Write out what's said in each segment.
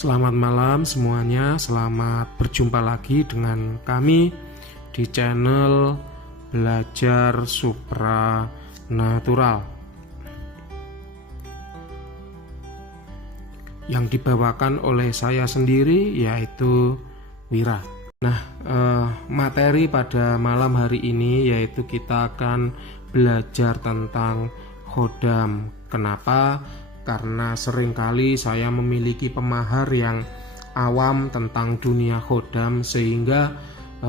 Selamat malam semuanya, selamat berjumpa lagi dengan kami di channel Belajar Supranatural yang dibawakan oleh saya sendiri, yaitu Wira. Nah, materi pada malam hari ini yaitu kita akan belajar tentang khodam. Kenapa? Karena seringkali saya memiliki pemahar yang awam tentang dunia khodam, sehingga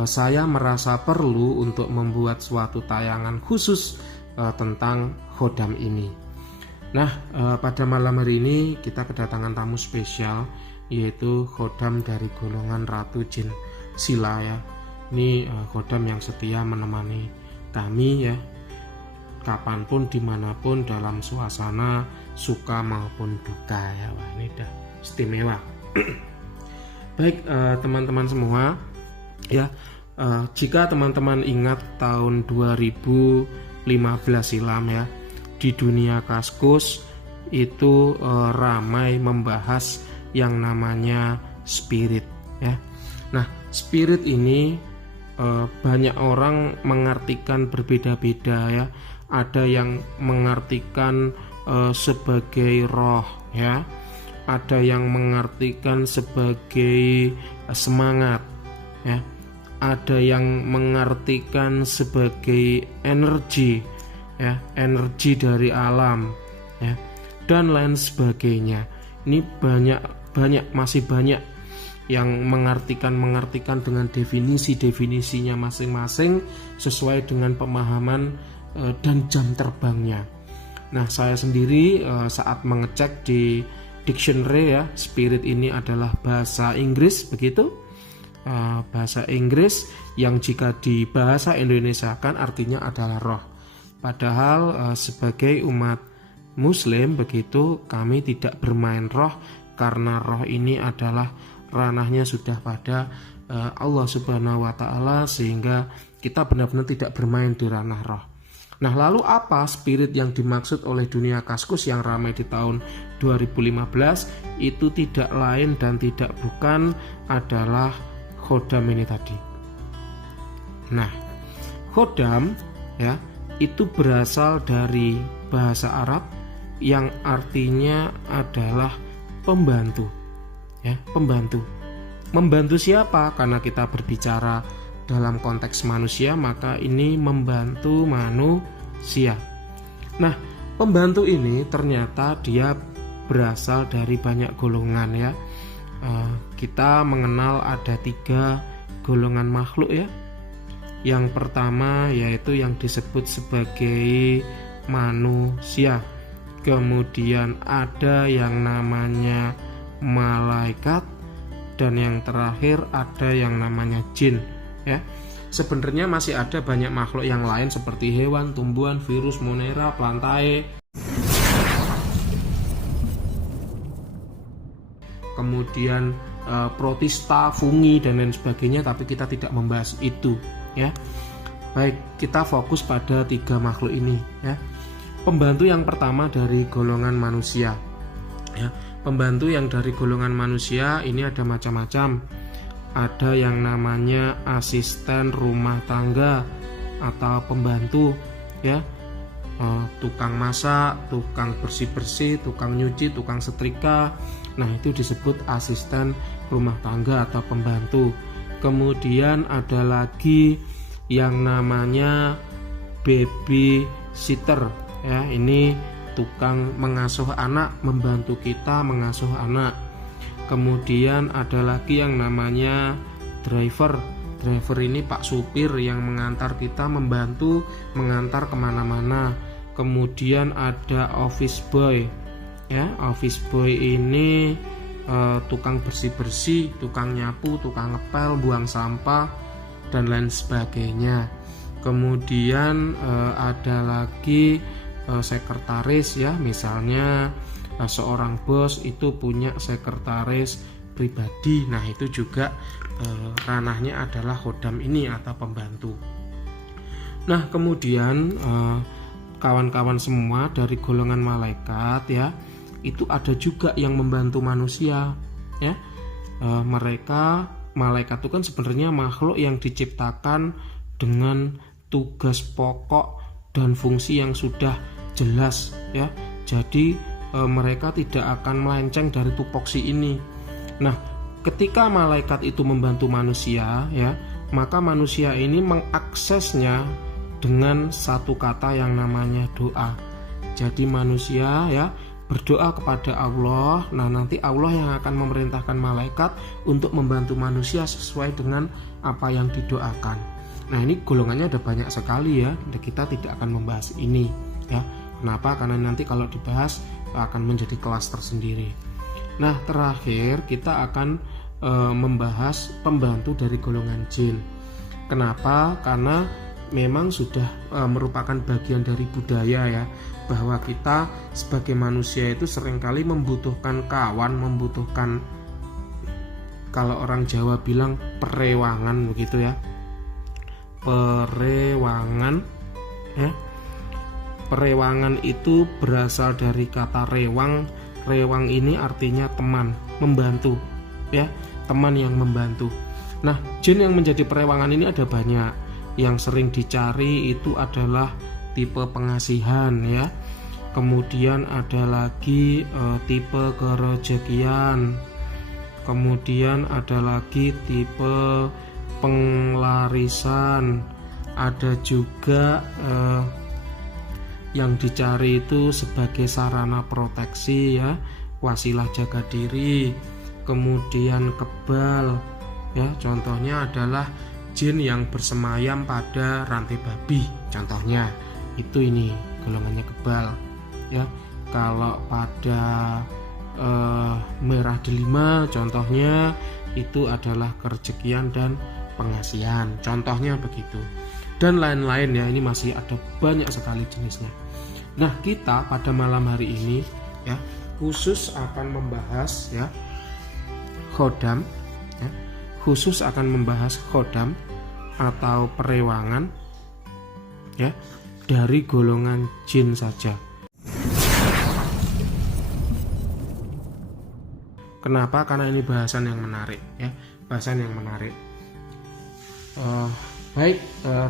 saya merasa perlu untuk membuat suatu tayangan khusus tentang khodam ini. Nah, pada malam hari ini kita kedatangan tamu spesial, yaitu khodam dari golongan Ratu Jin Sila ya. Ini khodam yang setia menemani kami ya, kapanpun dimanapun dalam suasana suka maupun duka ya. Wah, ini udah istimewa. Baik teman-teman semua ya, jika teman-teman ingat tahun 2015 silam ya, di dunia Kaskus itu ramai membahas yang namanya spirit ya. Nah, spirit ini banyak orang mengartikan berbeda-beda ya. Ada yang mengartikan sebagai roh ya, ada yang mengartikan sebagai semangat ya, ada yang mengartikan sebagai energi ya, energi dari alam ya, dan lain sebagainya. Ini masih banyak yang mengartikan dengan definisinya masing-masing sesuai dengan pemahaman dan jam terbangnya. Nah, saya sendiri saat mengecek di dictionary ya, spirit ini adalah bahasa Inggris begitu, bahasa Inggris yang jika dibahasa Indonesiakan artinya adalah roh. Padahal sebagai umat Muslim begitu, kami tidak bermain roh karena roh ini adalah ranahnya sudah pada Allah Subhanahu wa Ta'ala, sehingga kita benar-benar tidak bermain di ranah roh. Nah, lalu apa spirit yang dimaksud oleh dunia Kaskus yang ramai di tahun 2015? Itu tidak lain dan tidak bukan adalah khodam ini tadi. Nah, khodam ya, itu berasal dari bahasa Arab yang artinya adalah pembantu ya, pembantu. Membantu siapa? Karena kita berbicara dalam konteks manusia, maka ini membantu manusia. Nah, pembantu ini ternyata dia berasal dari banyak golongan ya. Kita mengenal ada 3 golongan makhluk ya. Yang pertama yaitu yang disebut sebagai manusia. Kemudian ada yang namanya malaikat, dan yang terakhir ada yang namanya jin ya. Sebenarnya masih ada banyak makhluk yang lain seperti hewan, tumbuhan, virus, monera, plantae, kemudian protista, fungi dan lain sebagainya, tapi kita tidak membahas itu ya. Baik, kita fokus pada 3 makhluk ini ya. Pembantu yang pertama dari golongan manusia ya. Pembantu yang dari golongan manusia ini ada macam-macam. Ada yang namanya asisten rumah tangga atau pembantu ya, tukang masak, tukang bersih-bersih, tukang nyuci, tukang setrika. Nah, itu disebut asisten rumah tangga atau pembantu. Kemudian ada lagi yang namanya babysitter ya. Ini tukang mengasuh anak, membantu kita mengasuh anak. Kemudian ada lagi yang namanya driver. Driver ini pak supir yang mengantar kita, membantu mengantar kemana-mana. Kemudian ada office boy ya. Office boy ini tukang bersih-bersih, tukang nyapu, tukang ngepel, buang sampah dan lain sebagainya. Kemudian ada lagi sekretaris ya, misalnya seorang bos itu punya sekretaris pribadi. Nah, itu juga ranahnya adalah khodam ini atau pembantu. Nah, kemudian kawan-kawan semua dari golongan malaikat ya, itu ada juga yang membantu manusia ya. Malaikat itu kan sebenarnya makhluk yang diciptakan dengan tugas pokok dan fungsi yang sudah jelas, ya. Jadi mereka tidak akan melenceng dari tupoksi ini. Nah, ketika malaikat itu membantu manusia, ya, maka manusia ini mengaksesnya dengan satu kata yang namanya doa. Jadi manusia, ya, berdoa kepada Allah. Nah, nanti Allah yang akan memerintahkan malaikat untuk membantu manusia sesuai dengan apa yang didoakan. Nah, ini golongannya ada banyak sekali, ya. Kita tidak akan membahas ini, ya. Kenapa? Karena nanti kalau dibahas akan menjadi kelas tersendiri. Nah, terakhir kita akan membahas pembantu dari golongan jin. Kenapa? Karena memang sudah merupakan bagian dari budaya, ya, bahwa kita sebagai manusia itu seringkali membutuhkan kawan, membutuhkan, kalau orang Jawa bilang perewangan, begitu ya. Perewangan, ya. Perewangan itu berasal dari kata rewang. Rewang ini artinya teman, membantu, ya, teman yang membantu. Nah, jin yang menjadi perewangan ini ada banyak. Yang sering dicari itu adalah tipe pengasihan, ya. Kemudian ada lagi tipe kerejekian. Kemudian ada lagi tipe penglarisan. Ada juga yang dicari itu sebagai sarana proteksi, ya, wasilah jaga diri. Kemudian kebal, ya, contohnya adalah jin yang bersemayam pada rantai babi, contohnya itu, ini golongannya kebal, ya. Kalau pada merah delima contohnya itu adalah kerejekian dan pengasihan, contohnya begitu, dan lain-lain, ya. Ini masih ada banyak sekali jenisnya. Nah, kita pada malam hari ini, ya, khusus akan membahas, ya, khodam, ya, khusus akan membahas khodam atau perewangan, ya, dari golongan jin saja. Kenapa? Karena ini bahasan yang menarik, ya, bahasan yang menarik. Baik,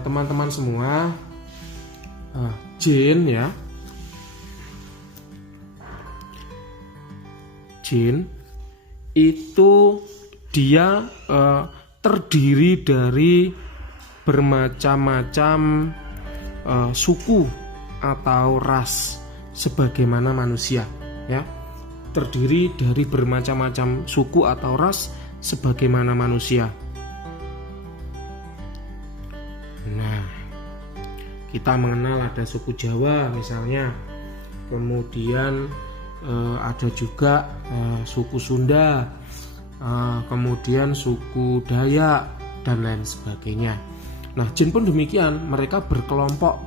teman-teman semua, jin, ya, jin itu dia terdiri dari bermacam-macam suku atau ras sebagaimana manusia, ya. Terdiri dari bermacam-macam suku atau ras sebagaimana manusia. Nah, kita mengenal ada suku Jawa misalnya, kemudian ada juga suku Sunda, kemudian suku Dayak dan lain sebagainya. Nah, jin pun demikian, mereka berkelompok,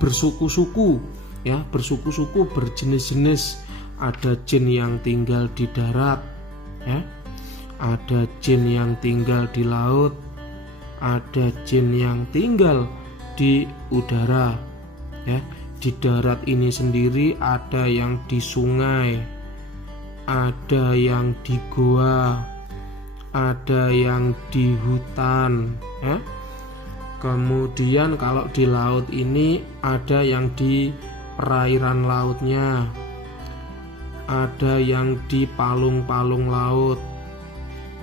bersuku-suku, ya, bersuku-suku, berjenis-jenis. Ada jin yang tinggal di darat, ya, ada jin yang tinggal di laut, ada jin yang tinggal di udara, ya. Di darat ini sendiri ada yang di sungai, ada yang di goa, ada yang di hutan, ya. Kemudian kalau di laut ini ada yang di perairan lautnya, ada yang di palung-palung laut,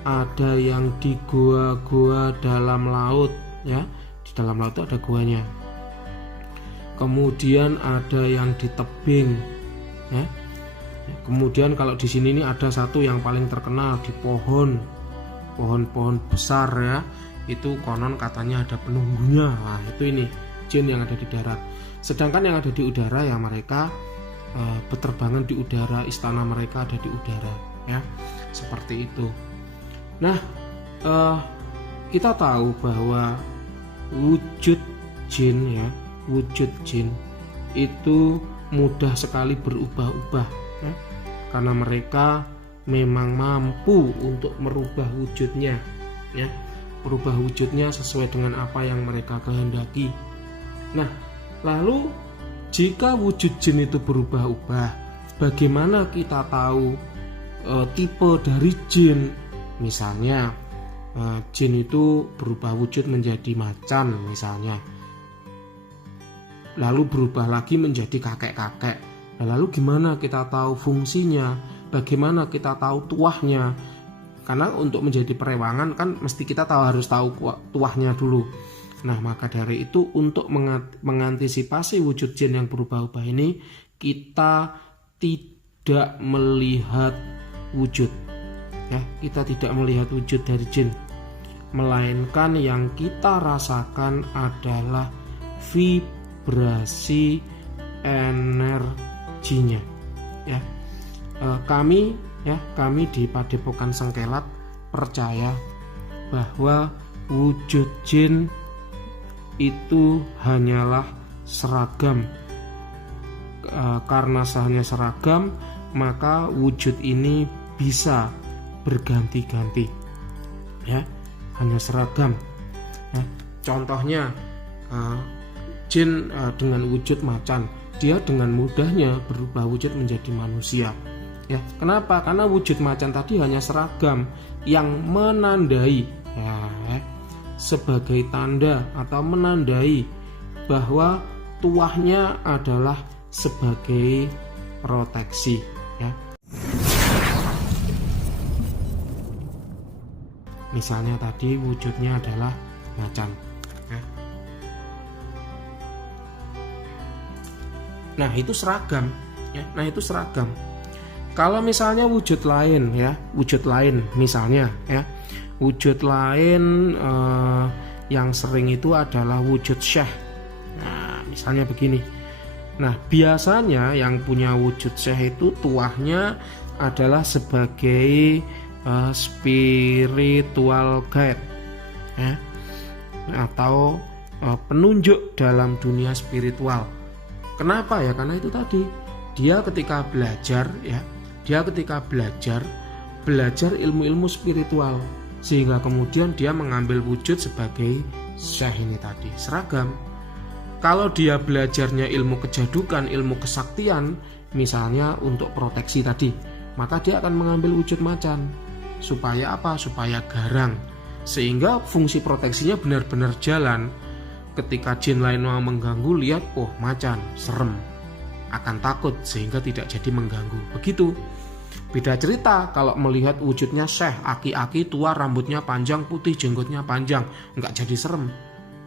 ada yang di goa-goa dalam laut, ya. Di dalam laut itu ada goanya. Kemudian ada yang di tebing, ya. Kemudian kalau di sini ini ada satu yang paling terkenal di pohon-pohon besar, ya. Itu konon katanya ada penunggunya. Nah, itu ini jin yang ada di darat. Sedangkan yang ada di udara, ya, mereka berterbangan di udara, istana mereka ada di udara, ya. Seperti itu. Nah, kita tahu bahwa wujud jin, ya, wujud jin itu mudah sekali berubah-ubah, ya, karena mereka memang mampu untuk merubah wujudnya, ya, merubah wujudnya sesuai dengan apa yang mereka kehendaki. Nah, lalu jika wujud jin itu berubah-ubah, bagaimana kita tahu tipe dari jin. Misalnya jin itu berubah wujud menjadi macan misalnya, lalu berubah lagi menjadi kakek-kakek. Nah, lalu gimana kita tahu fungsinya? Bagaimana kita tahu tuahnya? Karena untuk menjadi perewangan kan mesti kita harus tahu tuahnya dulu. Nah, maka dari itu untuk mengantisipasi wujud jin yang berubah-ubah ini, kita tidak melihat wujud. Ya, kita tidak melihat wujud dari jin, melainkan yang kita rasakan adalah vibrasi energinya. Ya, kami di Padepokan Sengkelat percaya bahwa wujud jin itu hanyalah seragam. Karena hanya seragam, maka wujud ini bisa berganti-ganti. Ya, hanya seragam. Ya, contohnya jin dengan wujud macan, dia dengan mudahnya berubah wujud menjadi manusia. Ya, kenapa? Karena wujud macan tadi hanya seragam yang menandai, sebagai tanda atau menandai bahwa tuahnya adalah sebagai proteksi. Ya. Misalnya tadi wujudnya adalah macan. Ya. Nah, itu seragam. Ya. Nah, itu seragam. Kalau misalnya wujud lain, misalnya wujud lain yang sering itu adalah wujud syekh. Nah, misalnya begini. Nah, biasanya yang punya wujud syekh itu tuahnya adalah sebagai spiritual guide, atau penunjuk dalam dunia spiritual. Kenapa ya? Karena itu tadi dia ketika belajar ilmu-ilmu spiritual, sehingga kemudian dia mengambil wujud sebagai syekh ini tadi, seragam. Kalau dia belajarnya ilmu kejadukan, ilmu kesaktian, misalnya untuk proteksi tadi, maka dia akan mengambil wujud macan. Supaya apa? Supaya garang, sehingga fungsi proteksinya benar-benar jalan. Ketika jin lain mau mengganggu, lihat, oh macan, serem, akan takut sehingga tidak jadi mengganggu. Begitu. Beda cerita kalau melihat wujudnya syekh, aki-aki tua, rambutnya panjang, putih, jenggotnya panjang, nggak jadi serem.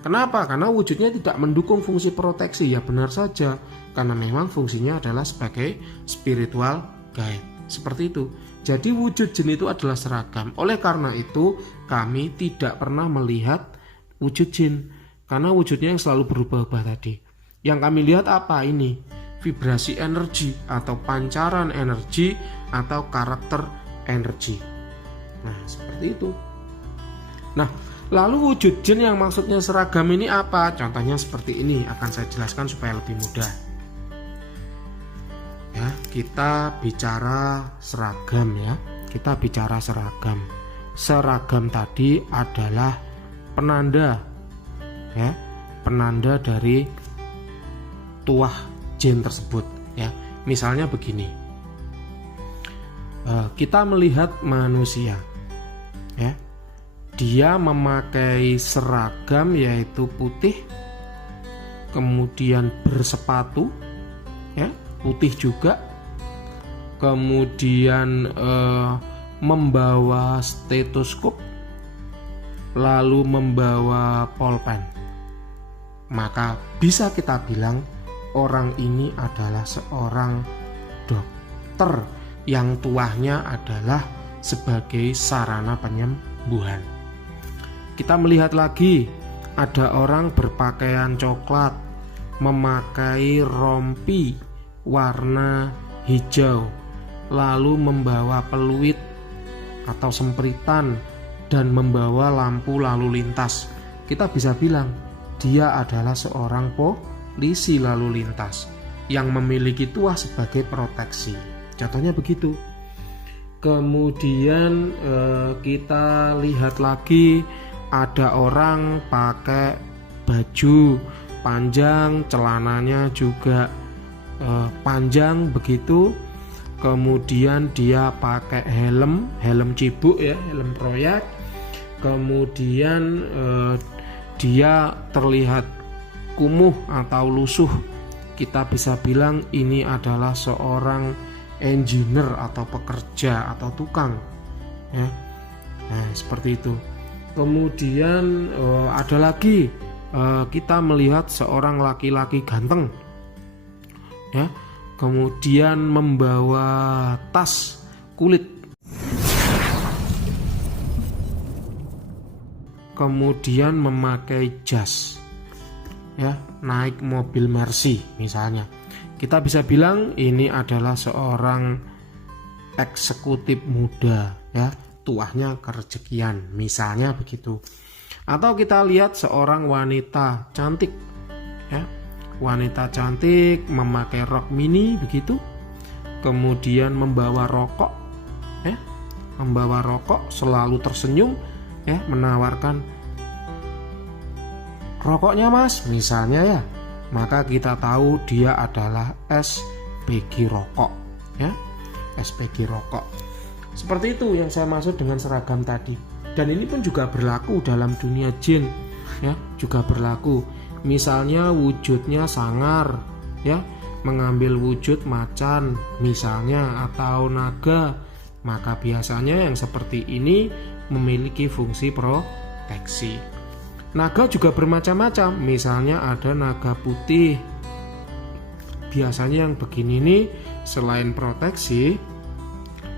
Kenapa? Karena wujudnya tidak mendukung fungsi proteksi. Ya benar saja, karena memang fungsinya adalah sebagai spiritual guide. Seperti itu. Jadi wujud jin itu adalah seragam. Oleh karena itu kami tidak pernah melihat wujud jin, karena wujudnya yang selalu berubah-ubah tadi. Yang kami lihat apa ini? Vibrasi energi atau pancaran energi atau karakter energi. Nah, seperti itu. Nah, lalu wujud jin yang maksudnya seragam ini apa? Contohnya seperti ini, akan saya jelaskan supaya lebih mudah. Ya, kita bicara seragam ya. Kita bicara seragam. Seragam tadi adalah penanda, ya, penanda dari tuah jin tersebut. Ya, misalnya begini. Kita melihat manusia, ya, dia memakai seragam yaitu putih, kemudian bersepatu, ya, putih juga, kemudian membawa stetoskop, lalu membawa pulpen. Maka bisa kita bilang orang ini adalah seorang dokter yang tuahnya adalah sebagai sarana penyembuhan. Kita melihat lagi, ada orang berpakaian coklat, memakai rompi warna hijau, lalu membawa peluit atau sempritan dan membawa lampu lalu lintas. Kita bisa bilang dia adalah seorang polisi lalu lintas yang memiliki tuah sebagai proteksi. Contohnya begitu. Kemudian kita lihat lagi, ada orang pakai baju panjang, celananya juga panjang begitu, kemudian dia pakai helm cibuk ya, helm proyek, kemudian dia terlihat kumuh atau lusuh. Kita bisa bilang ini adalah seorang engineer atau pekerja atau tukang ya. Nah, seperti itu. Kemudian ada lagi kita melihat seorang laki-laki ganteng ya, kemudian membawa tas kulit, kemudian memakai jas ya, naik mobil Mercy misalnya. Kita bisa bilang ini adalah seorang eksekutif muda ya, tuahnya kerejekian misalnya begitu. Atau kita lihat seorang wanita cantik ya, wanita cantik memakai rok mini begitu, kemudian membawa rokok ya, membawa rokok, selalu tersenyum ya, menawarkan rokoknya mas misalnya ya, maka kita tahu dia adalah SPG rokok ya, SPG rokok. Seperti itu yang saya maksud dengan seragam tadi. Dan ini pun juga berlaku dalam dunia jin ya, juga berlaku. Misalnya wujudnya sangar ya, mengambil wujud macan misalnya atau naga, maka biasanya yang seperti ini memiliki fungsi proteksi. Naga juga bermacam-macam, misalnya ada naga putih. Biasanya yang begini nih selain proteksi,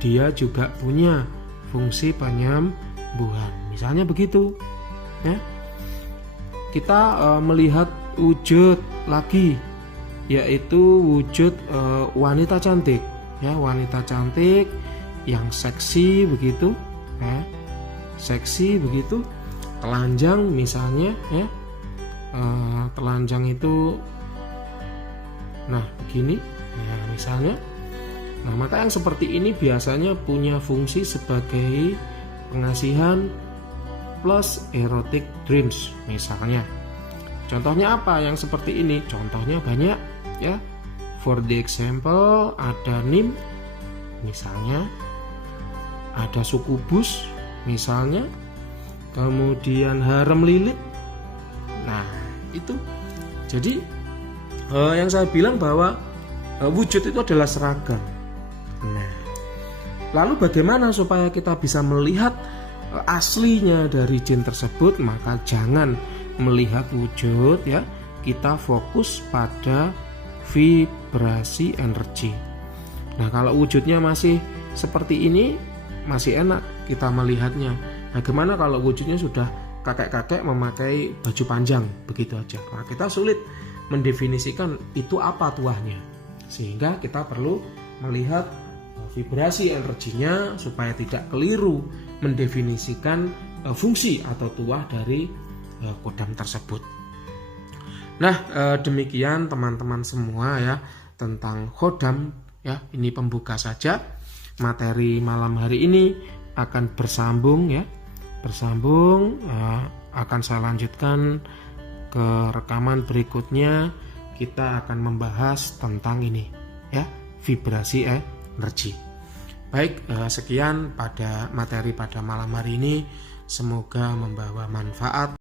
dia juga punya fungsi penyembuhan, misalnya begitu ya. Kita melihat wujud lagi, yaitu wujud wanita cantik ya, wanita cantik yang seksi begitu ya, seksi begitu, telanjang misalnya ya, telanjang itu nah begini ya misalnya. Nah, maka yang seperti ini biasanya punya fungsi sebagai pengasihan plus erotic dreams misalnya. Contohnya apa yang seperti ini? Contohnya banyak ya. For the example, ada Nim misalnya, ada sukubus misalnya, kemudian harem lilit. Nah, itu. Jadi yang saya bilang bahwa wujud itu adalah seragam. Nah, lalu bagaimana supaya kita bisa melihat aslinya dari jin tersebut? Maka jangan melihat wujud ya, kita fokus pada vibrasi energi. Nah, kalau wujudnya masih seperti ini, masih enak kita melihatnya. Bagaimana kalau wujudnya sudah kakek-kakek memakai baju panjang begitu aja? Nah, kita sulit mendefinisikan itu apa tuahnya, sehingga kita perlu melihat vibrasi energinya supaya tidak keliru mendefinisikan fungsi atau tuah dari kodam tersebut. Nah, demikian teman-teman semua ya tentang kodam ya. Ini pembuka saja. Materi malam hari ini akan bersambung ya. Akan saya lanjutkan ke rekaman berikutnya. Kita akan membahas tentang ini ya, vibrasi energi. Baik, sekian pada materi pada malam hari ini. Semoga membawa manfaat.